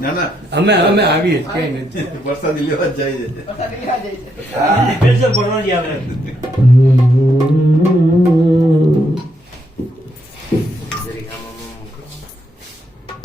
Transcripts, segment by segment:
ના ના. અમે અમે આવીએ કઈ નથી. વરસાદી લેવા જાય છે. સ્પેશિયલ ભણવાની આવે.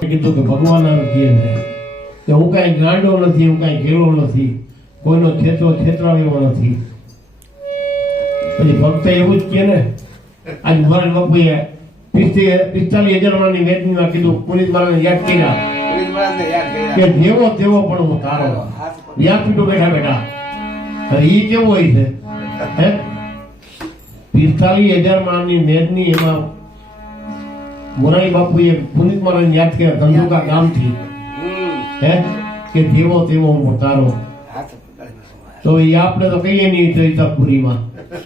કીધું કે ભગવાન આમ છે કે હું કાંઈ ગાંડો નથી હું કાંઈ ઘેરો નથી. કોઈનો છેતરો છેતરાવ્યો નથી. પછી ભક્ત એવું જ કે ને આજ મહારાજ બાપુએ પિસ્તાલીસ હજાર વાળાની વેચણીમાં કીધું પુનિત મહારાજને યાદ કર્યા કે જેવો તેવો પણ હું તારો વ્યાપીટો બેઠા બેઠા હવે ઈ કેવો હોય છે હે પિસ્તાલીસ હજાર માણસની મેદની એમાં મોરારી બાપુએ પુનિત મહારાજને યાદ કર્યા ધંધુકા ગામથી હે કે જેવો તેવો હું તારો તો એ આપણે તો કહીએ નહીં ચૈતપુરીમાં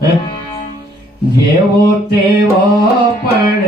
હે જેવો તેવો પણ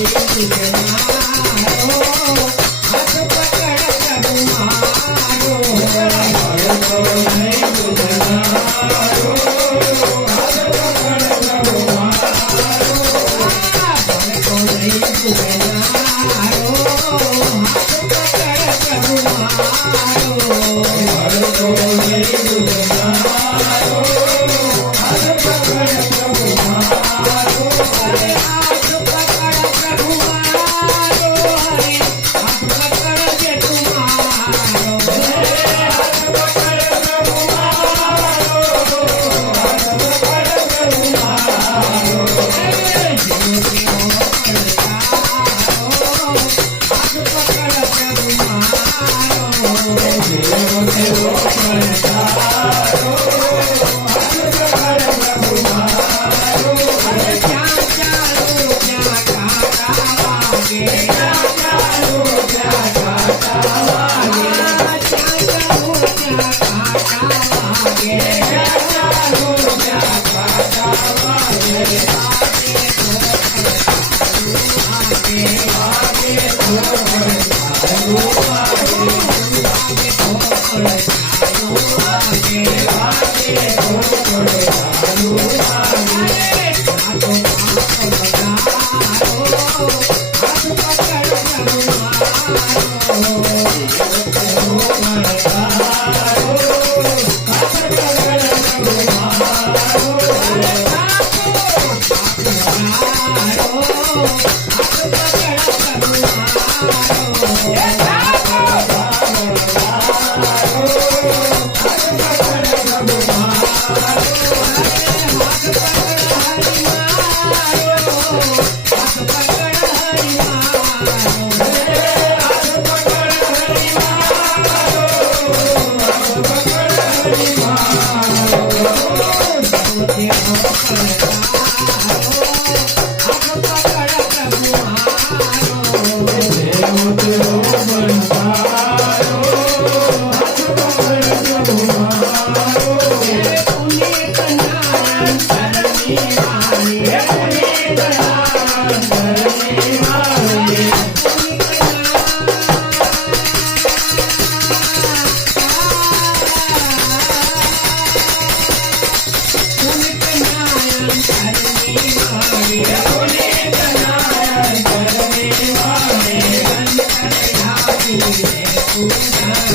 Itu 啊 Oh, my God.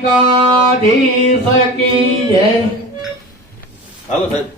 કાઢી શકીએ હાલો સાહેબ